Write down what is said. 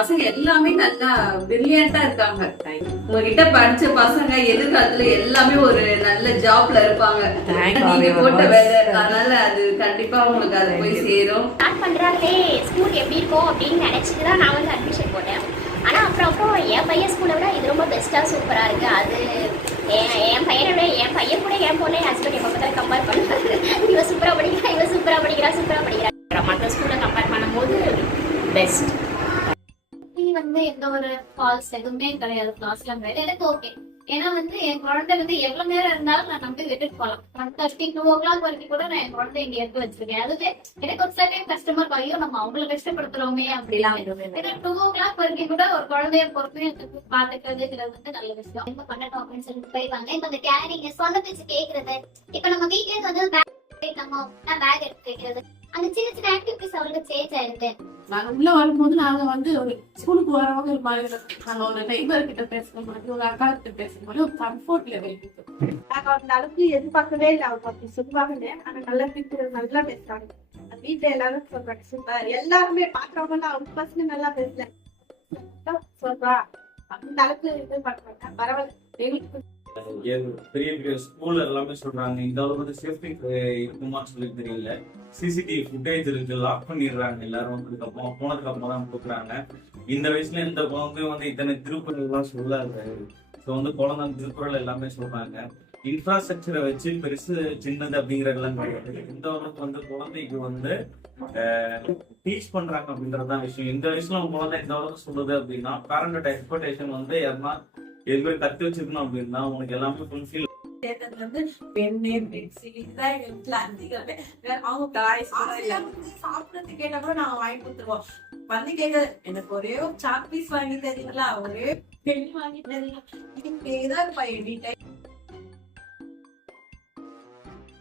பசங்க எல்லாமே நல்லா பிரில்லியண்டா இருக்காங்க. உங்ககிட்ட படிச்ச பசங்க எதிர்காலத்துல எல்லாமே ஒரு நல்ல ஜாப்ல இருப்பாங்க. நீங்க போட்ட வேலை, அதனால அது கண்டிப்பா உங்களுக்கு அது போய் சேரும். ஸ்டார்ட் பண்றாங்களே ஸ்கூல் எப்படி இருக்கும் அப்படின்னு நினைச்சிட்டு தான் நான் வந்து அட்மிஷன் போட்டேன். ஆனா அப்புறம் என் பையன் ஸ்கூலை விட இது ரொம்ப பெஸ்டா சூப்பரா இருக்கு. அது என் பையனை விட என் பையன் கூட என் பொண்ணை ஹஸ்பண்ட் எப்ப பார்த்தாலும் கம்பேர் பண்ணுறாங்க. இவ சூப்பரா படிக்கிறா, இவ சூப்பரா படிக்கிறா. மற்ற ஸ்கூலை கம்பேர் பண்ணும்போது பெஸ்ட். வந்து எந்த ஒரு ஃபால்ஸ் எதுவுமே கிடையாது கிளாஸ்ல. எனக்கு ஓகே. ஏன்னா வந்து என் குழந்தை வந்து எவ்வளவு நேரம் இருந்தாலும் நான் நம்பி விட்டுட்டு போகலாம். 1:30-2 வரைக்கும் கூட நான் என் குழந்தை இங்க எடுத்து வச்சிருக்கேன். அதுவே எனக்கு ஒரு சில டைம் கஷ்டமா இருக்கும், ஐயோ நம்ம அவங்களை கஷ்டப்படுத்துறோமே அப்படிலாம். ஏன்னா 2 வரைக்கும் கூட ஒரு குழந்தைய பொறுத்து பாத்துக்கிறதுங்கிறது வந்து நல்ல விஷயம். இப்ப பண்ணட்டும் அப்படின்னு சொல்லிட்டு போயிருவாங்க. இப்ப அந்த கேரிங் சொந்த பேச்சு கேக்குறது, இப்ப நம்ம வீட்லயே வந்து நம்ம பேக் எடுத்து வைக்கிறது, அந்த சின்ன சின்ன ஆக்டிவிட்டிஸ் அவங்களுக்கு சேஞ்ச் ஆயிருக்கு. நாங்க உள்ள வரும்போது நாங்க வந்து ஒரு ஸ்கூலுக்கு வரவங்க ஒரு மாதிரி நாங்க ஒரு நெய்பர் கிட்ட பேசுற மாதிரி, ஒரு அக்கா கிட்ட பேசுற மாதிரி ஒரு கம்ஃபர்ட் லெவல் இருக்கு. நாங்க அந்த அளவுக்கு எதிர்பார்க்கவே இல்லை. அவங்க அப்படி சொல்லுவாங்கன்னு. ஆனா நல்லா பேசுறது, நல்லா பேசுறாங்க. வீட்டுல எல்லாரும் சொல்றாங்க சூப்பர். எல்லாருமே பாக்குறவங்க அவங்க பசங்க நல்லா பேசல சொல்றா அந்த அளவுக்கு இது பண்றாங்க. பரவாயில்ல. எங்களுக்கு பெரிய பெரிய ஸ்கூல்ல எல்லாமே சொல்றாங்க இந்த அளவுக்கு சேஃப்டி இருக்குமான்னு சொல்லி தெரியல. சிசிடிவி ஃபுட்டேஜ் இருக்கு, லாக் பண்ணிடுறாங்க எல்லாரும். வந்ததுக்கு அப்புறம் போனதுக்கு அப்புறம் தான் கொடுக்குறாங்க. இந்த வயசுல இந்த குழந்தை வந்து இத்தனை திருக்குறள் எல்லாம் சொல்லாது. ஸோ வந்து குழந்தை திருக்குறள் எல்லாமே சொல்றாங்க. இன்ஃப்ராஸ்ட்ரக்சரை வச்சு பெருசு சின்னது அப்படிங்கறதெல்லாம் கிடையாது. இந்த அளவுக்கு வந்து குழந்தைக்கு வந்து டீச் பண்றாங்க அப்படின்றதுதான் விஷயம். இந்த வயசுல உங்க குழந்தை இந்த அளவுக்கு சொல்லுது அப்படின்னா பேரண்டோட எக்ஸ்பெக்டேஷன் வந்து யாருன்னா எதுவுமே கத்து வச்சிருக்கணும் அப்படின்னா உங்களுக்கு எல்லாமே ஃபுல்ஃபில் வந்து பெண்ணே பென்சில் இதுதான் எங்க வீட்டுல அதிகமே. அவங்க டாய்ஸ் சாப்பிடறது கேட்டா கூட நாங்க வாங்கி கொடுத்துருவோம். வந்து கேட்க எனக்கு ஒரே ஒரு சாக் பீஸ் வாங்கி தரீங்களா, ஒரே பெண் வாங்கி தரீங்களா, இதுதான் இருப்பா எனி டைம்.